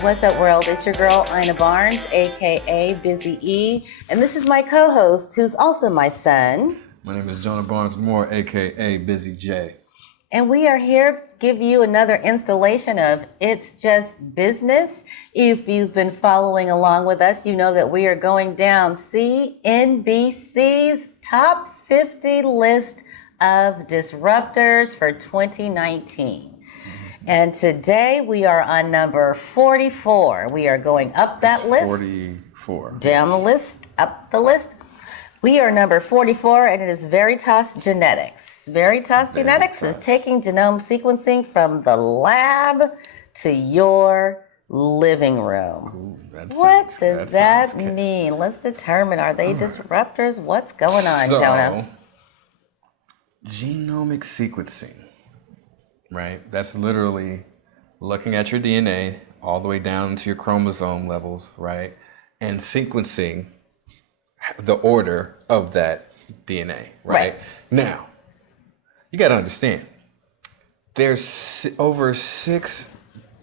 What's up, world? It's your girl, Ina Barnes, aka Busy E, and this is my co-host, who's also my son. My name is Jonah Barnes Moore, aka Busy J. And we are here to give you another installation of It's Just Business. If you've been following along with us, you know that we are going down CNBC's top 50 list of disruptors for 2019. And today we are on number 44. We are going up that list. 44. Down the list, up the list. We are number 44, and it is Veritas Genetics. Veritas Genetics is taking genome sequencing from the lab to your living room. Ooh, What does that mean? Let's determine, are they disruptors? What's going on, Jonah? Genomic sequencing, right? That's literally looking at your DNA all the way down to your chromosome levels, right? And sequencing the order of that DNA, right? Now, you got to understand, there's over 6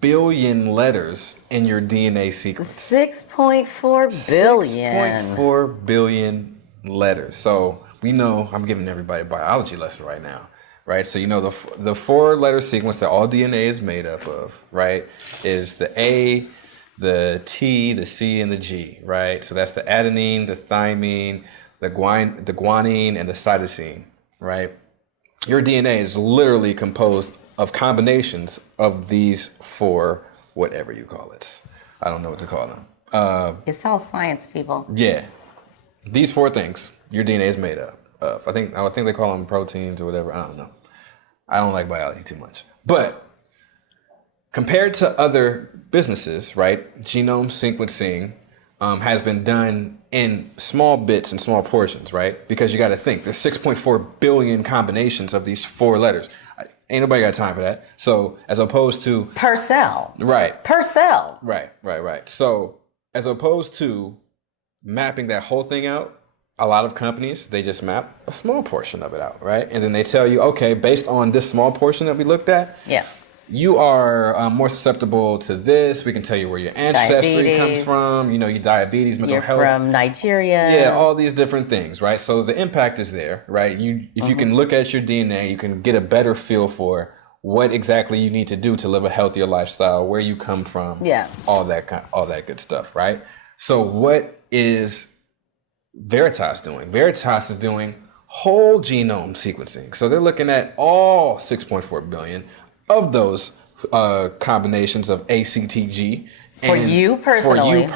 billion letters in your DNA sequence. 6.4 billion. 6.4 billion letters. So we know, I'm giving everybody a biology lesson right now, right? So you know the 4-letter sequence that all DNA is made up of, right, is the A, the T, the C, and the G, right? So that's the adenine, the thymine, the guanine, and the cytosine, right? Your DNA is literally composed of combinations of these 4, whatever you call it. I don't know what to call them. It's all science, people. Yeah. These 4 things your DNA is made up of. I think they call them proteins or whatever. I don't know. I don't like biology too much. But compared to other businesses, right, genome sequencing has been done in small bits and small portions, right? Because you got to think, there's 6.4 billion combinations of these 4 letters. Ain't nobody got time for that. So as opposed to... Per cell. Right. Per cell. Right. So as opposed to mapping that whole thing out, a lot of companies, they just map a small portion of it out, right? And then they tell you, okay, based on this small portion that we looked at, you are more susceptible to this. We can tell you where your ancestry comes from, you know, your diabetes, mental health. You're from Nigeria. Yeah, all these different things, right? So the impact is there, right? If you can look at your DNA, you can get a better feel for what exactly you need to do to live a healthier lifestyle, where you come from, all that good stuff, right? So what is Veritas doing? Veritas is doing whole genome sequencing. So they're looking at all 6.4 billion of those combinations of ACTG. For you personally.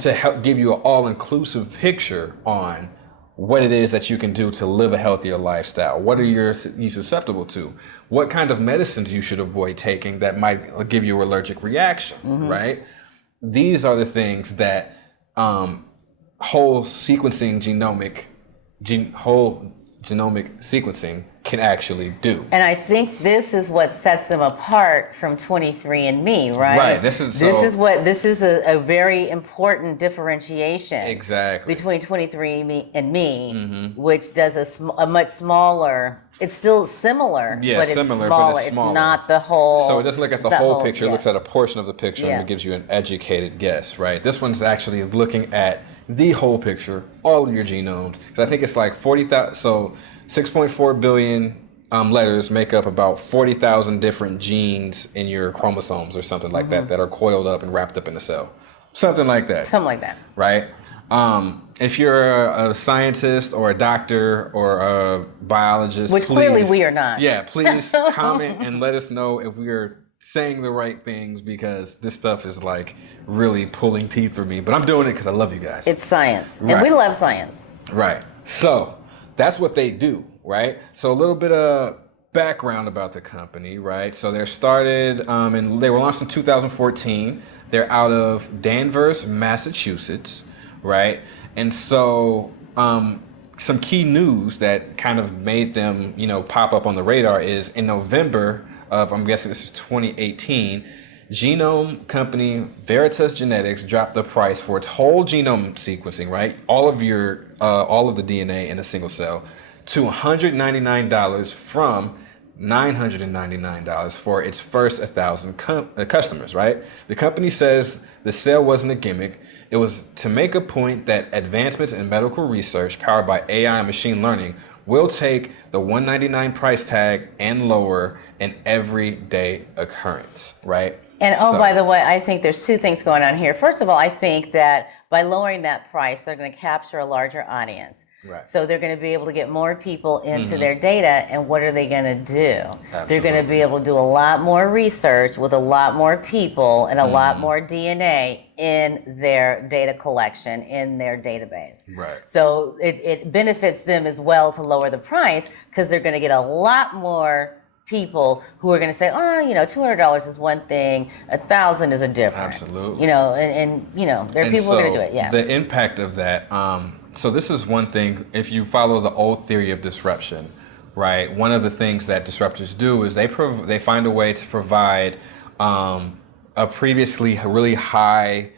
To help give you an all-inclusive picture on what it is that you can do to live a healthier lifestyle. What are you susceptible to? What kind of medicines you should avoid taking that might give you an allergic reaction, right? These are the things that whole genomic sequencing can actually do. And I think this is what sets them apart from 23andMe, right? Right. This is a very important differentiation. Exactly. Between 23andMe and me, which does a much smaller. It's still similar, but it's smaller. It's not the whole. So it doesn't look at the whole picture. It looks at a portion of the picture and it gives you an educated guess, right? This one's actually looking at the whole picture, all of your genomes. Because I think it's like 40,000. So 6.4 billion letters make up about 40,000 different genes in your chromosomes or something like that are coiled up and wrapped up in a cell. Something like that. Right? If you're a scientist or a doctor or a biologist, which clearly we are not. Yeah, please comment and let us know if we are saying the right things, because this stuff is like really pulling teeth for me. But I'm doing it because I love you guys. It's science. And we love science. Right. So that's what they do, right? So a little bit of background about the company, right? So they're started, and they were launched in 2014. They're out of Danvers, Massachusetts, right? And so some key news that kind of made them, pop up on the radar is in November of, I'm guessing this is 2018, genome company Veritas Genetics dropped the price for its whole genome sequencing, right? All of the DNA in a single cell, to $199 from $999 for its first 1,000 customers, right? The company says the sale wasn't a gimmick. It was to make a point that advancements in medical research powered by AI and machine learning will take the $199 price tag and lower an everyday occurrence, right? And by the way, I think there's two things going on here. First of all, I think that by lowering that price, they're going to capture a larger audience. Right. So they're going to be able to get more people into their data, and what are they going to do? Absolutely. They're going to be able to do a lot more research with a lot more people and a lot more DNA in their data collection, in their database. Right. So it benefits them as well to lower the price, because they're going to get a lot more people who are going to say, oh, $200 is one thing, 1,000 is a different. Absolutely. And there are people who are going to do it. Yeah. The impact of that. So this is one thing. If you follow the old theory of disruption, right? One of the things that disruptors do is they find a way to provide a previously really high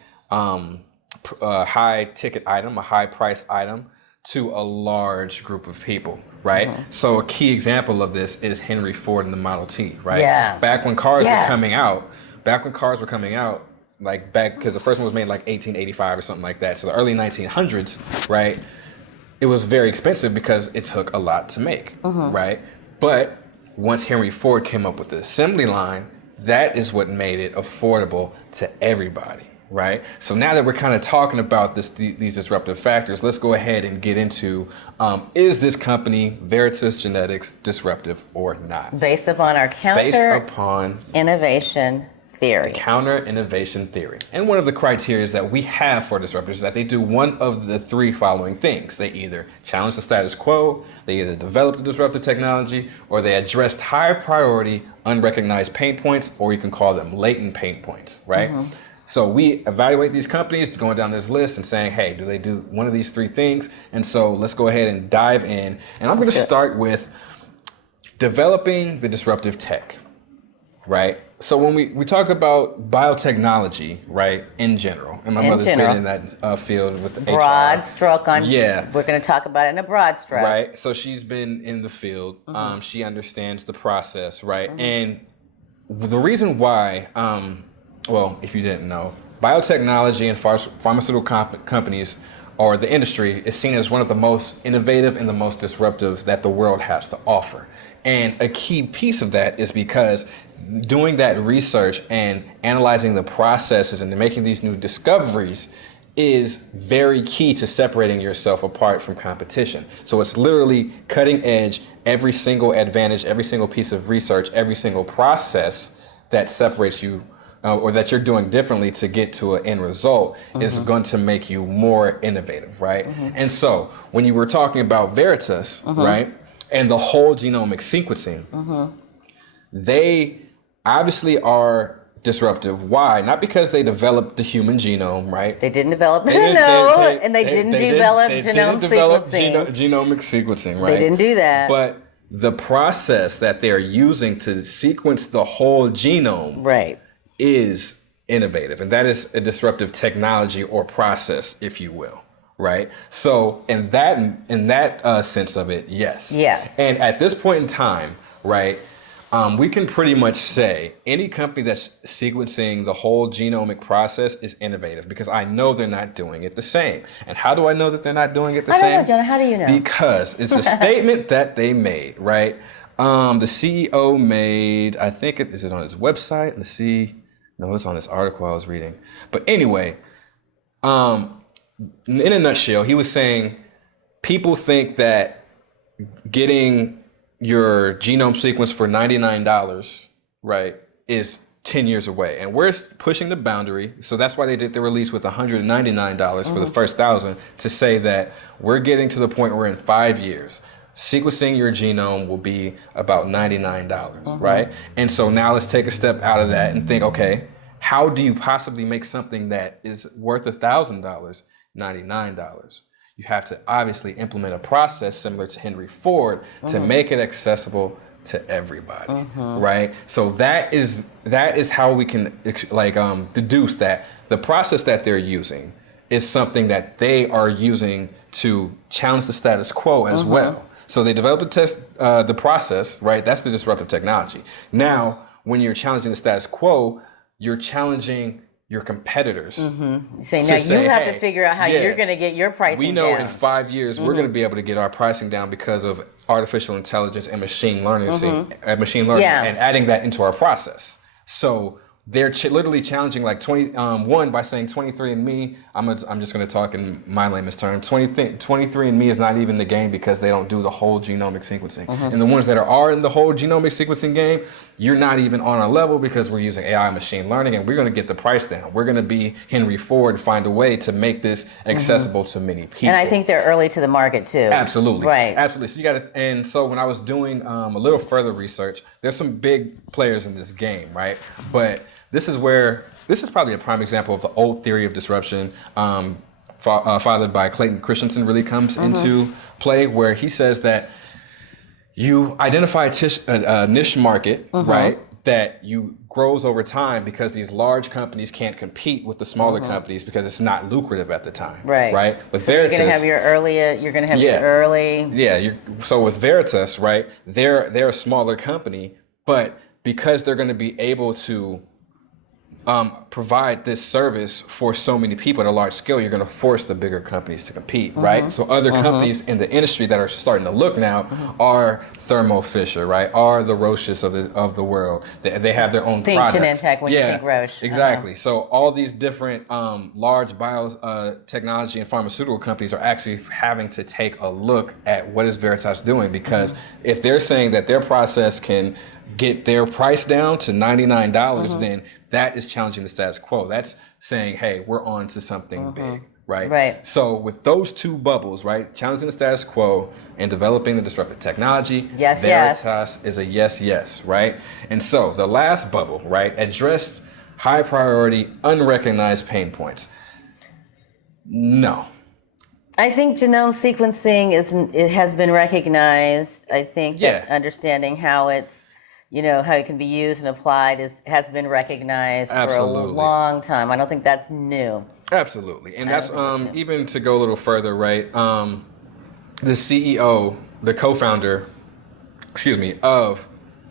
ticket item, a high priced item, to a large group of people, right? So a key example of this is Henry Ford and the Model T, right? Yeah. Back when cars were coming out, because the first one was made in like 1885 or something like that. So the early 1900s, right? It was very expensive because it took a lot to make, right? But once Henry Ford came up with the assembly line, that is what made it affordable to everybody, right? So now that we're kind of talking about these disruptive factors, let's go ahead and get into, is this company, Veritas Genetics, disruptive or not? Based upon our innovation theory. Counter innovation theory. And one of the criteria that we have for disruptors is that they do one of the three following things. They either challenge the status quo, they either develop the disruptive technology, or they addressed high priority, unrecognized pain points, or you can call them latent pain points, right? So we evaluate these companies going down this list and saying, hey, do they do one of these three things? And so let's go ahead and dive in. And I'm going to start with developing the disruptive tech, right? So when we talk about biotechnology, right, in general, and my mother's been in that field with the broad HR. stroke on. Yeah. We're going to talk about it in a broad stroke. Right. So she's been in the field. She understands the process, right? And the reason why, well, if you didn't know, biotechnology and pharmaceutical companies, or the industry, is seen as one of the most innovative and the most disruptive that the world has to offer. And a key piece of that is because doing that research and analyzing the processes and making these new discoveries is very key to separating yourself apart from competition. So it's literally cutting edge, every single advantage, every single piece of research, every single process that separates you or that you're doing differently to get to an end result is going to make you more innovative, right? And so when you were talking about Veritas, right, and the whole genomic sequencing, they obviously are disruptive. Why? Not because they developed the human genome, right? They didn't develop genome, and they didn't develop genomic sequencing, right? They didn't do that. But the process that they're using to sequence the whole genome, right, is innovative, and that is a disruptive technology or process, if you will, right? So in that sense of it, yes. And at this point in time, right, we can pretty much say any company that's sequencing the whole genomic process is innovative, because I know they're not doing it the same. And how do I know that they're not doing it the same? I don't know, Jonah. How do you know? Because it's a statement that they made, right? The CEO made, I think is it on his website? Let's see. No, it's on this article I was reading. But anyway, in a nutshell, he was saying people think that getting your genome sequenced for $99, right, is 10 years away. And we're pushing the boundary. So that's why they did the release with $199 for the first 1,000, to say that we're getting to the point where in 5 years, sequencing your genome will be about $99, right? And so now let's take a step out of that and think, okay, how do you possibly make something that is worth $1,000 $99? You have to obviously implement a process similar to Henry Ford to make it accessible to everybody, right? So that is how we can deduce that the process that they're using is something that they are using to challenge the status quo as well. So they developed the process, right? That's the disruptive technology. Now, when you're challenging the status quo, you're challenging your competitors. Say, now you have to figure out how you're going to get your pricing down. We know in 5 years we're going to be able to get our pricing down because of artificial intelligence and machine learning, and adding that into our process. So they're literally challenging like 21 by saying 23andMe. I'm just going to talk in my layman's terms. 23andMe is not even the game because they don't do the whole genomic sequencing. And the ones that are in the whole genomic sequencing game, you're not even on our level because we're using AI machine learning, and we're going to get the price down. We're going to be Henry Ford, find a way to make this accessible to many people. And I think they're early to the market too. Absolutely. Right. Absolutely. So you got to, and so when I was doing a little further research, there's some big players in this game, right? But this is probably a prime example of the old theory of disruption, fathered by Clayton Christensen, really comes into play, where he says that you identify a niche market, right, that grows over time because these large companies can't compete with the smaller companies because it's not lucrative at the time, right? With so Veritas, you're going to have your early. Yeah, so with Veritas, right, they're a smaller company, but because they're going to be able to provide this service for so many people at a large scale, you're going to force the bigger companies to compete, right? So other companies in the industry that are starting to look now are Thermo Fisher, right? Are the Roches of the world. They have their own think products. Genentech when you think Roche. Exactly. So all these different large biotechnology and pharmaceutical companies are actually having to take a look at what is Veritas doing, because if they're saying that their process can get their price down to $99, then that is challenging the status quo. That's saying, hey, we're on to something big, right? Right. So with those two bubbles, right, challenging the status quo and developing the disruptive technology, Veritas is a yes, right? And so the last bubble, right, addressed high priority, unrecognized pain points. No. I think genome sequencing has been recognized. I think that understanding how it's, how it can be used and applied has been recognized for a long time. I don't think that's new. Absolutely. And that's even to go a little further, right? The CEO, the co-founder, of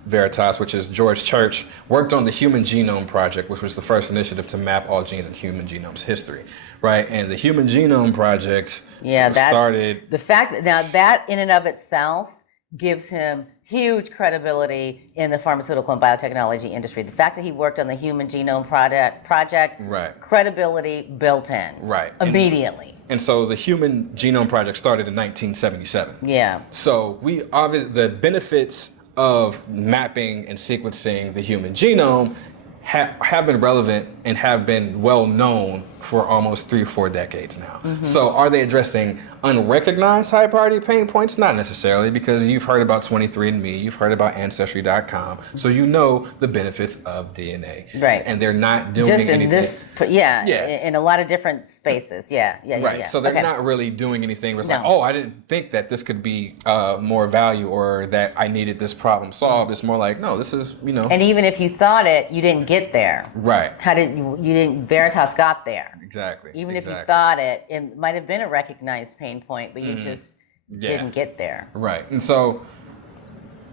Veritas, which is George Church, worked on the Human Genome Project, which was the first initiative to map all genes in human genomes history, right? And the Human Genome Project started. The fact that now that in and of itself gives him huge credibility in the pharmaceutical and biotechnology industry. The fact that he worked on the Human Genome Project, credibility built in, immediately. And so the Human Genome Project started in 1977. Yeah. So the benefits of mapping and sequencing the human genome have been relevant and have been well known for almost 3 or 4 decades now. So are they addressing unrecognized high priority pain points? Not necessarily, because you've heard about 23andMe, you've heard about Ancestry.com, so you know the benefits of DNA. Right. And they're not doing just anything. In this, in a lot of different spaces. Yeah. So they're not really doing anything where it's like, oh, I didn't think that this could be more value or that I needed this problem solved. It's more like, no, this is, And even if you thought it, you didn't get there. Right. Veritas got there. Exactly. Even if you thought it might have been a recognized pain point, but you just didn't get there. Right. And so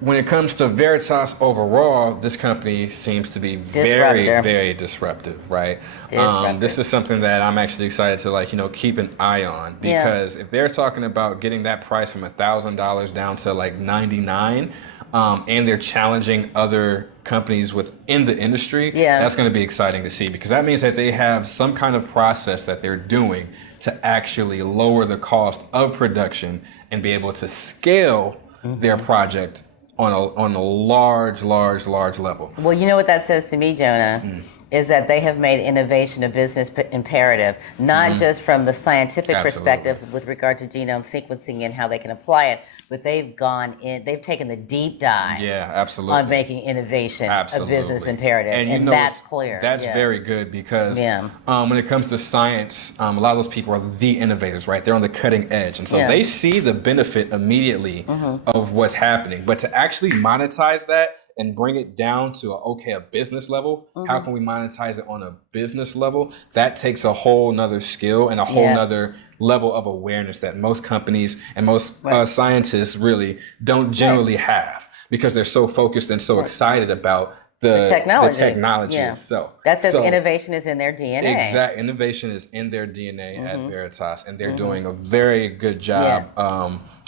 when it comes to Veritas overall, this company seems to be very, very disruptive, right? This is something that I'm actually excited to keep an eye on, because if they're talking about getting that price from $1,000 down to like $99, and they're challenging other companies within the industry, that's going to be exciting to see, because that means that they have some kind of process that they're doing to actually lower the cost of production and be able to scale their project on a large level. Well, you know what that says to me, Jonah, is that they have made innovation a business imperative, not just from the scientific perspective with regard to genome sequencing and how they can apply it, but they've taken the deep dive on making innovation a business imperative, and that's clear. That's very good, because when it comes to science, a lot of those people are the innovators, right? They're on the cutting edge, and so they see the benefit immediately of what's happening. But to actually monetize that and bring it down to a business level. How can we monetize it on a business level? That takes a whole nother skill and a whole nother level of awareness that most companies and most scientists really don't generally have, because they're so focused and so excited about the technology itself. That says innovation is in their DNA. Exact. Innovation is in their DNA at Veritas, and they're doing a very good job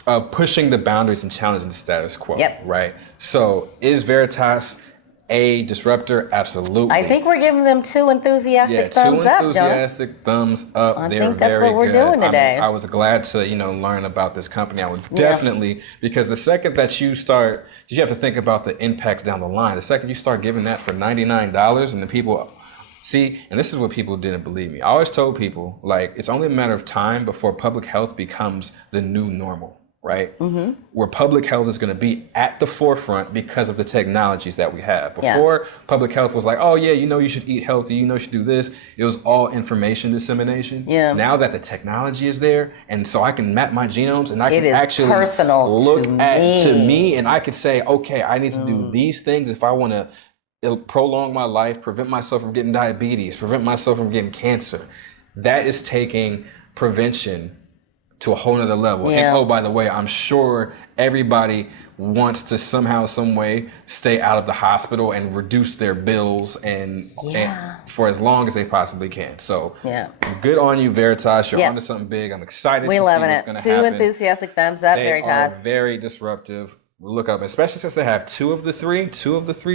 of pushing the boundaries and challenging the status quo. Right. So is Veritas a disruptor? Absolutely. I think we're giving them 2 enthusiastic thumbs up. 2 enthusiastic thumbs up. I think that's what we're doing today. I was glad to, learn about this company. I would definitely, because the second that you start, you have to think about the impacts down the line. The second you start giving that for $99 and the people see, and this is what people didn't believe me. I always told people, like, it's only a matter of time before public health becomes the new normal. Right? Where public health is going to be at the forefront because of the technologies that we have. Before, public health was like, oh yeah, you should eat healthy, you should do this. It was all information dissemination. Now that the technology is there, and so I can map my genomes and I can actually look to me and I could say, okay, I need to do these things if I want to prolong my life, prevent myself from getting diabetes, prevent myself from getting cancer. That is taking prevention to a whole nother level. And oh, by the way, I'm sure everybody wants to somehow, some way stay out of the hospital and reduce their bills and for as long as they possibly can. So good on you, Veritas. You're onto something big. I'm excited to see what's going to happen. 2 enthusiastic thumbs up, Veritas. They are very disruptive. Look up, especially since they have 2 of the 3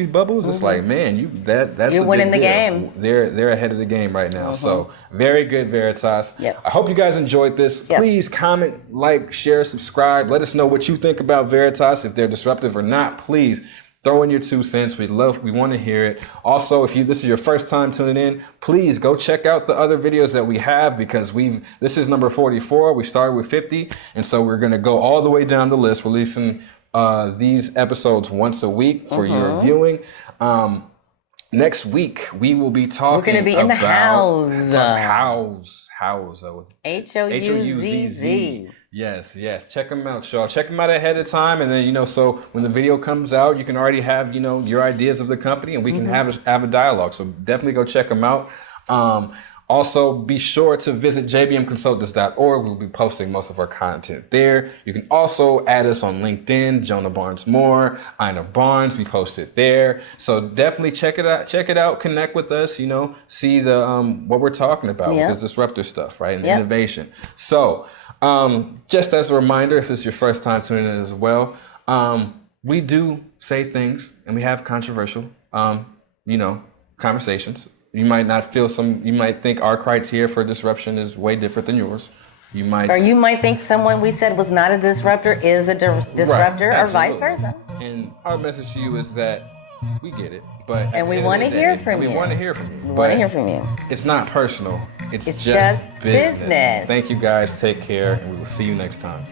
bubbles. It's like, man, that's you're winning the game. They're ahead of the game right now. So very good, Veritas. I hope you guys enjoyed this. Please comment, like, share, subscribe. Let us know what you think about Veritas, if they're disruptive or not. Please throw in your 2 cents. We want to hear it. Also, if this is your first time tuning in, please go check out the other videos that we have, because this is number 44. We started with 50, and so we're going to go all the way down the list, releasing these episodes once a week for your viewing. Next week we will be talking. We're going to be in the house. HOUZZ. Yes. Check them out, y'all. Check them out ahead of time, and then so when the video comes out, you can already have your ideas of the company, and we can have a dialogue. So definitely go check them out. Also, be sure to visit jbmconsultants.org. We'll be posting most of our content there. You can also add us on LinkedIn, Jonah Barnes Moore, Ina Barnes. We post it there. So definitely check it out. Connect with us. See the what we're talking about with the disruptor stuff, right? And innovation. So just as a reminder, if this is your first time tuning in as well, we do say things and we have controversial, conversations. You might not you might think our criteria for disruption is way different than yours. You might think someone we said was not a disruptor is a disruptor, or vice versa. And our message to you is that we get it, and we want to hear from you. We want to hear from you. It's not personal. It's just business. Thank you guys. Take care, and we will see you next time.